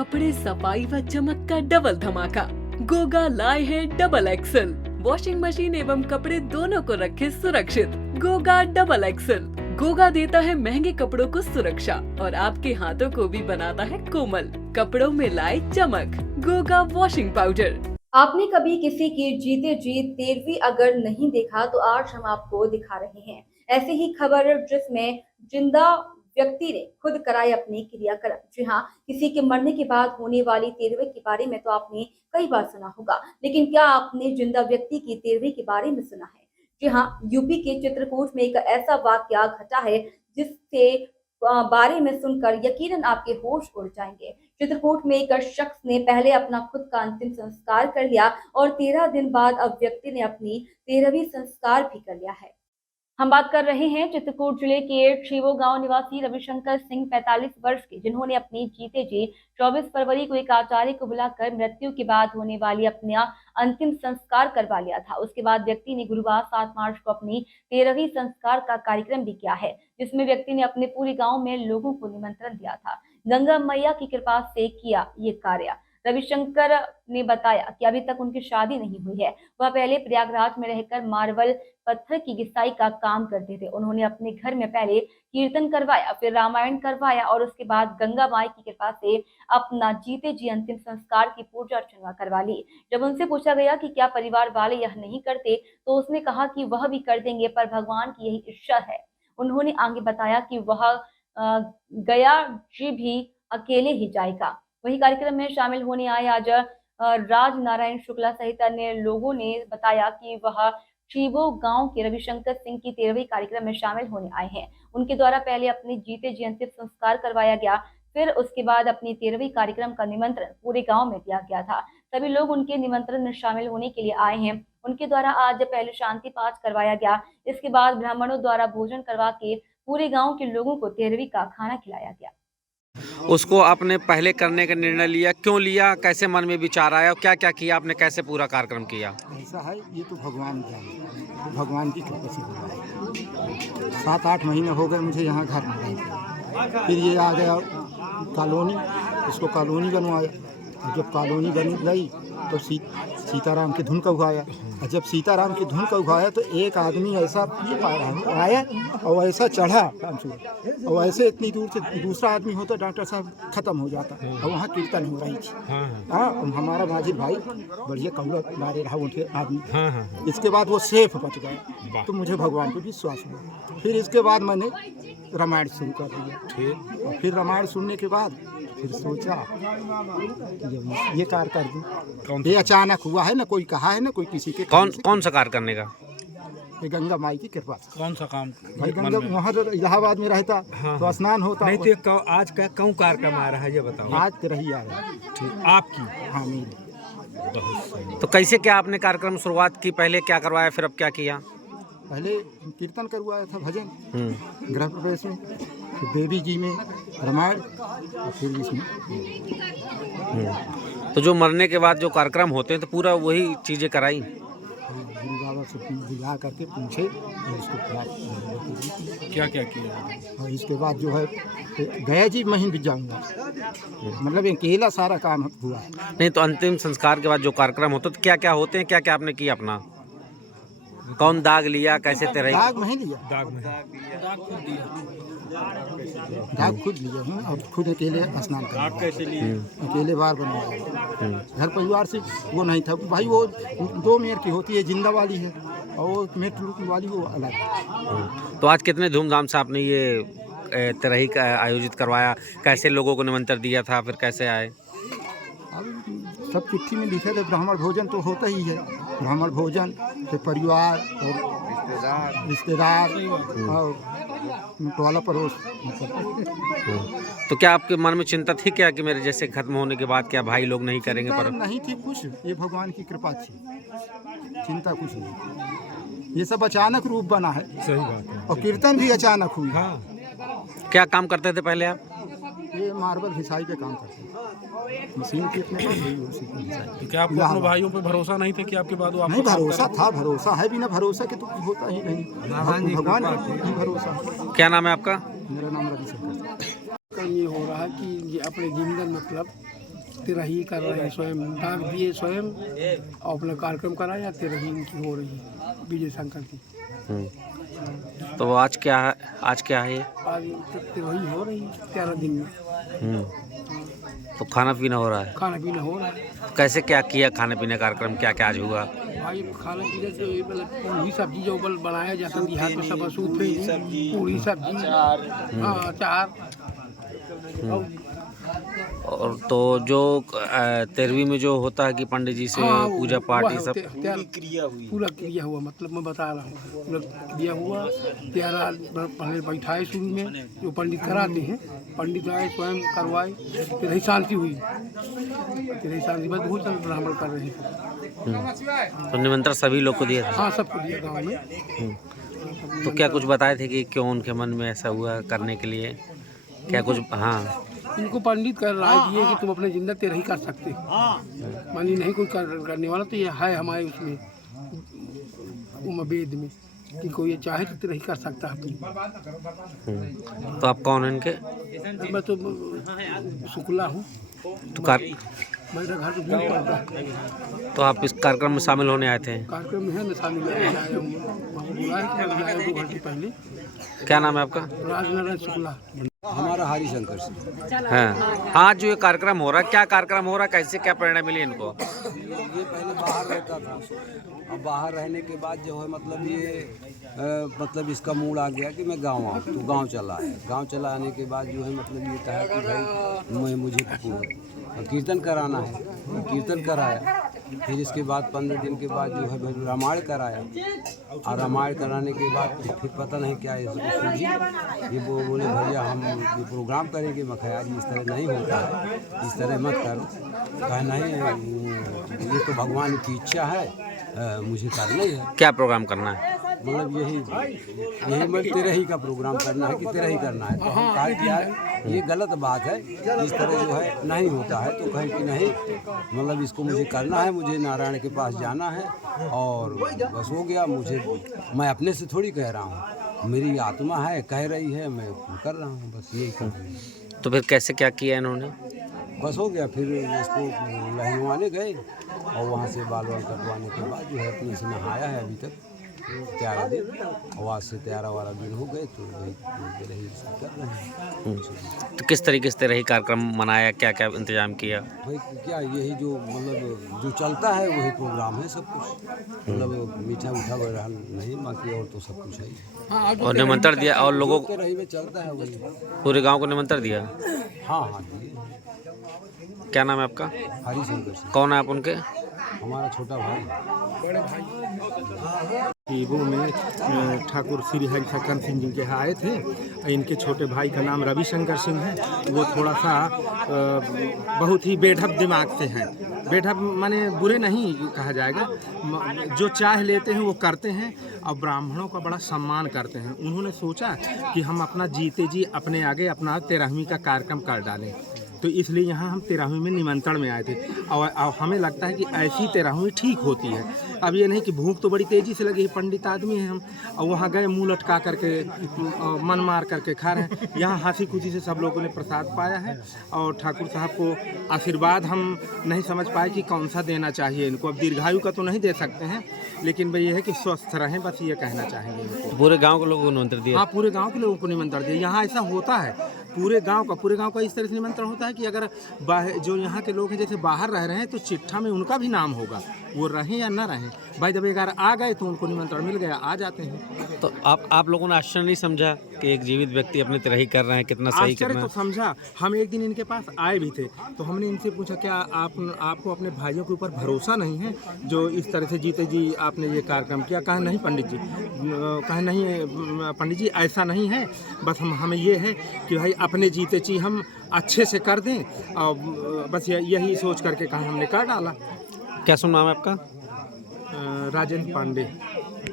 कपड़े सफाई व चमक का डबल धमाका। गोगा लाए हैं डबल एक्सल। वॉशिंग मशीन एवं कपड़े दोनों को रखे सुरक्षित। Goga double axle. गोगा देता है महंगे कपड़ों को सुरक्षा और आपके हाथों को भी बनाता है कोमल। कपड़ों में लाए चमक। Goga washing powder. आपने कभी किसी की जीते जी 13वीं अगर नहीं देखा तो आज हम आपको दिखा रहे हैं ऐसी ही खबर जिसमें जिंदा व्यक्ति ने खुद कराए अपने क्रियाकर्म। जी हाँ, किसी के मरने के बाद होने वाली 13वीं के बारे में तो आपने कई बार सुना होगा, लेकिन क्या आपने जिंदा व्यक्ति की 13वीं के बारे में सुना है? जी हाँ, यूपी के चित्रकूट में एक ऐसा वाकया घटा है जिससे बारे में सुनकर यकीनन आपके होश उड़ जाएंगे। चित्रकूट में एक शख्स ने पहले अपना खुद का अंतिम संस्कार कर लिया और 13 दिन बाद अब व्यक्ति ने अपनी 13वीं संस्कार भी कर लिया है। हम बात कर रहे हैं चित्रकूट जिले के छीवो गांव निवासी रविशंकर सिंह 45 वर्ष के, जिन्होंने अपनी जीते जी 24 फरवरी को एक आचार्य को बुलाकर मृत्यु के बाद होने वाली अपना अंतिम संस्कार करवा लिया था। उसके बाद व्यक्ति ने गुरुवार 7 मार्च को अपनी 13वीं संस्कार का कार्यक्रम भी किया है, जिसमें व्यक्ति ने अपने पूरे गाँव में लोगों को निमंत्रण दिया था। गंगा मैया की कृपा से किया ये कार्य। रविशंकर ने बताया कि अभी तक उनकी शादी नहीं हुई है। वह पहले प्रयागराज में रहकर मार्बल पत्थर की घिसाई का काम करते थे। उन्होंने अपने घर में पहले कीर्तन करवाया, फिर रामायण करवाया और उसके बाद गंगा माई की कृपा से अपना जीते जी अंतिम संस्कार की पूजा अर्चना करवा ली। जब उनसे पूछा गया कि क्या परिवार वाले यह नहीं करते, तो उसने कहा कि वह भी कर देंगे, पर भगवान की यही इच्छा है। उन्होंने आगे बताया कि वह गया जी भी अकेले ही जाएगा। वही कार्यक्रम में शामिल होने आए आज राज नारायण शुक्ला सहित अन्य लोगों ने बताया कि वह छीवो गांव के रविशंकर सिंह की 13वीं कार्यक्रम में शामिल होने आए हैं। उनके द्वारा पहले अपने जीते जी अंतिम संस्कार करवाया गया, फिर उसके बाद अपनी 13वीं कार्यक्रम का निमंत्रण पूरे गांव में दिया गया था। सभी लोग उनके निमंत्रण में शामिल होने के लिए आए हैं। उनके द्वारा आज पहले शांति पाठ करवाया गया, इसके बाद ब्राह्मणों द्वारा भोजन करवा के पूरे गाँव के लोगों को 13वीं का खाना खिलाया गया। उसको आपने पहले करने का निर्णय लिया, क्यों लिया, कैसे मन में विचार आया और क्या क्या किया आपने, कैसे पूरा कार्यक्रम किया? ऐसा है, ये तो भगवान जाने, तो भगवान की कृपा से हुआ है। 7-8 महीने हो गए मुझे यहाँ घर में रहते। फिर ये आ गया कॉलोनी, इसको कॉलोनी बनवाया। और जब कॉलोनी बन गई तो सीताराम की धुन का उगाया। और जब सीताराम की धुन का उगाया तो एक आदमी ऐसा आया और ऐसा चढ़ा और ऐसे इतनी दूर से दूसरा आदमी होता डॉक्टर साहब खत्म हो जाता और वहाँ कीर्तन हो रही थी। हाँ, हमारा माजिद भाई बढ़िया कौड़ा मारे रहा उनके आदमी। इसके बाद वो सेफ बच गए, तो मुझे भगवान पर विश्वास हुआ। फिर इसके बाद मैंने रामायण शुरू कर दिया। और फिर रामायण सुनने के बाद फिर सोचा ये कार्य कर दूं। ये अचानक हुआ है, ना कोई कहा है, ना कोई किसी के। कौन सा कार्य करने का? ये गंगा माई की कृपा से। कौन सा काम? भाई गंगा वहाँ तो इलाहाबाद में रहता। हाँ, तो स्नान होता नहीं तो आज का कौन कार्यक्रम आ रहा है ये बताओ। आज रही आ रहा है। ठीक, आपकी? हाँ, मेरी। तो कैसे क्या आपने कार्यक्रम शुरुआत की, पहले क्या करवाया फिर अब क्या किया? पहले कीर्तन करवाया था, भजन गृह प्रवेश में, फिर देवी जी में रामायण और फिर इसमें। तो जो मरने के बाद जो कार्यक्रम होते हैं तो पूरा वही चीजें कराई? गुरु बाबा से बुला करके पूछे और इसको क्या क्या किया? और इसके बाद जो है गया जी महीन भी जाऊँगा, मतलब अकेला सारा काम हुआ है। नहीं तो अंतिम संस्कार के बाद जो कार्यक्रम होते तो क्या क्या होते हैं, क्या क्या आपने किया अपना? कौन दाग लिया, कैसे तेरा? दाग नहीं लिया, दाग खुद लिया हूँ और खुद अकेले स्नान कर। कैसे लिए? अकेले बार बनवाया। घर परिवार से वो नहीं था भाई, वो 2 मेयर की होती है, जिंदा वाली है, और वो मेट वाली वो अलग है। तो आज कितने धूमधाम से आपने ये तरही का आयोजित करवाया, कैसे लोगों को निमंत्रण दिया था, फिर कैसे आए? अब सब चिट्ठी में लिखे थे, ब्राह्मण भोजन तो होता ही है। ब्राह्मण भोजन फिर परिवार और रिश्तेदार और टोला पड़ोस। तो क्या आपके मन में चिंता थी क्या कि मेरे जैसे खत्म होने के बाद क्या भाई लोग नहीं करेंगे? पर नहीं थी कुछ, ये भगवान की कृपा थी, चिंता कुछ नहीं। ये सब अचानक रूप बना है। सही बात है। और कीर्तन भी अचानक हुई। हाँ। क्या काम करते थे पहले आप? ये मार्बल घिसाई पे काम करते हैं, मशीन कितने तो क्या आपको अपने भाइयों पे भरोसा नहीं था कि आपके बाद वो नहीं? भरोसा था, भरोसा है, बिना भरोसा के तो कुछ होता ही नहीं। भगवान का भरोसा। क्या नाम है आपका? मेरा नाम रविशंकर। ये हो रहा है कि ये अपने जिंदन मतलब तेरही कर रहे हैं स्वयं, डाक दिए स्वयं और अपना कार्यक्रम कराया। तेरही इनकी हो रही है विजय शंकर की। तो आज क्या है ये? आज तक तेरही हो रही है 13 दिन में। तो खाना पीना हो रहा है? खाना पीना हो रहा है। कैसे क्या किया खाने पीने कार्यक्रम, क्या क्या आज हुआ? भाई खाना पीने से पूरी सब्जी जो बनाया जाता है देहात में, सब असूद पे पूरी सब्जी, हाँ अचार। और तो जो 13वीं में जो होता है कि पंडित जी से पूजा पाठ ये सब पूरा क्रिया हुआ, मतलब मैं बता रहा हूँ पूरा क्रिया हुआ। 13 पहले बैठाए शुरू में जो पंडित कराते हैं, पंडित आए स्वयं करवाए, फिर ही शांति हुई। फिर ही शांति बाद बहुत सारे ब्राह्मण कर रहे थे। तो निमंत्रण सभी लोग को दिया था? हाँ सबको दिया गाँव में। तो क्या कुछ बताए थे कि क्यों उनके मन में ऐसा हुआ करने के लिए, क्या कुछ? हाँ, इनको पंडित कर राय दिए कि तुम अपने जिंदा तेरही कर सकते हो, मानी नहीं कोई करने वाला, तो ये है हमारे उसमें वेद में कि कोई चाहे तो तेरही कर सकता है। तो आप कौन हैं इनके? मैं तो शुक्ला हूँ, तो मेरा घर तो दूर पड़ता है। तो आप इस कार्यक्रम में शामिल होने आए थे? कार्यक्रम में है न शामिल बुला है 2 घंटे पहले। क्या नाम है आपका? राजनारायण शुक्ला। हमारा हरिशंकर सिंह। हाँ हाँ, जो ये कार्यक्रम हो रहा है, क्या कार्यक्रम हो रहा है, कैसे क्या प्रेरणा मिली इनको? ये पहले बाहर रहता था, अब बाहर रहने के बाद जो है मतलब ये मतलब इसका मूड आ गया कि मैं गांव आऊँ, तो गांव चला है। गांव चला आने के बाद जो है मतलब ये कहा कि भाई मुझे कीर्तन कराना है, कीर्तन कराया। फिर इसके बाद 15 दिन के बाद जो है भाई रामायण कराया, और रामायण कराने के बाद फिर पता नहीं क्या सूझी, ये वो बोले भैया हम ये प्रोग्राम करेंगे। मैं कहा इस तरह नहीं होता है, इस तरह मत करो। कहा नहीं, ये तो भगवान की इच्छा है, मुझे करना ही है। क्या प्रोग्राम करना है? मतलब यही मैं तेरही का प्रोग्राम करना है कि तेरही करना है। तो हम कहा कि यार ये गलत बात है, इस तरह जो है नहीं होता है। तो कहें कि नहीं, मतलब इसको मुझे करना है, मुझे नारायण के पास जाना है और बस हो गया। मैं अपने से थोड़ी कह रहा हूँ, मेरी आत्मा है कह रही है, मैं कर रहा हूँ, बस यही कर रही हूँ। तो फिर कैसे क्या किया इन्होंने? बस हो गया। फिर इसको लहनवाने गए और वहाँ से बाल वाल कटवाने के बाद जो है अपने से नहाया है अभी तक 13 दिन, और आज से 13-12 दिन हो गए। तो वही तेरही कर रहे हैं। तो किस तरीके से तेरही कार्यक्रम मनाया, क्या क्या इंतजाम किया? भाई क्या यही जो मतलब जो चलता है वही प्रोग्राम है, सब कुछ मतलब मीठा उठा वगैरह नहीं, बाकी और तो सब कुछ है। और निमंत्रण दिया और लोगों को? तेरही में चलता है वही। पूरे गांव को निमंत्रण दिया? हाँ हाँ दिए। क्या नाम है आपका? हरिशंकर सिंह। कौन है आप उनके? हमारा छोटा भाई। बड़े भाई वो में ठाकुर श्री हरिशंकर सिंह जी के यहाँ आए थे। इनके छोटे भाई का नाम रविशंकर सिंह है। वो थोड़ा सा बहुत ही बेढप दिमाग से हैं। बेढप माने बुरे नहीं कहा जाएगा, जो चाह लेते हैं वो करते हैं और ब्राह्मणों का बड़ा सम्मान करते हैं। उन्होंने सोचा कि हम अपना जीते जी अपने आगे अपना 13वीं का कार्यक्रम कर डालें, तो इसलिए यहाँ हम 13वीं में निमंत्रण में आए थे। और हमें लगता है कि ऐसी 13वीं ठीक होती है। अब ये नहीं कि भूख तो बड़ी तेज़ी से लगी है, पंडित आदमी हैं हम, और वहाँ गए मुँह लटका करके मन मार करके खा रहे हैं। यहाँ हंसी खुशी से सब लोगों ने प्रसाद पाया है और ठाकुर साहब को आशीर्वाद हम नहीं समझ पाए कि कौन सा देना चाहिए इनको। अब दीर्घायु का तो नहीं दे सकते हैं, लेकिन भाई ये है कि स्वस्थ रहें, बस ये कहना चाहेंगे इनको। पूरे गांव के लोगों को निमंत्रण दिया? हाँ, पूरे गांव के लोगों को निमंत्रण दिया। यहाँ ऐसा होता है, पूरे गांव का इस तरह से निमंत्रण होता है कि अगर जो यहाँ के लोग हैं जैसे बाहर रह रहे हैं तो चिट्ठा में उनका भी नाम होगा, वो रहें या ना रहें। भाई जब अगर आ गए तो उनको निमंत्रण मिल गया, आ जाते हैं। तो आप लोगों ने आश्चर्य नहीं समझा कि एक जीवित व्यक्ति अपनी तेरही कर रहे हैं, कितना सही? आश्चर्य तो समझा। हम एक दिन इनके पास आए भी थे, तो हमने इनसे पूछा क्या आपको अपने भाइयों के ऊपर भरोसा नहीं है जो इस तरह से जीते जी आपने ये कार्यक्रम किया? कहा नहीं पंडित जी, कहा नहीं पंडित जी ऐसा नहीं है, बस हमें ये है कि भाई अपने जीते जी हम अच्छे से कर दें, और बस यही सोच करके कहा हमने कर डाला। क्या सुन नाम है आपका? राजेंद्र पांडे।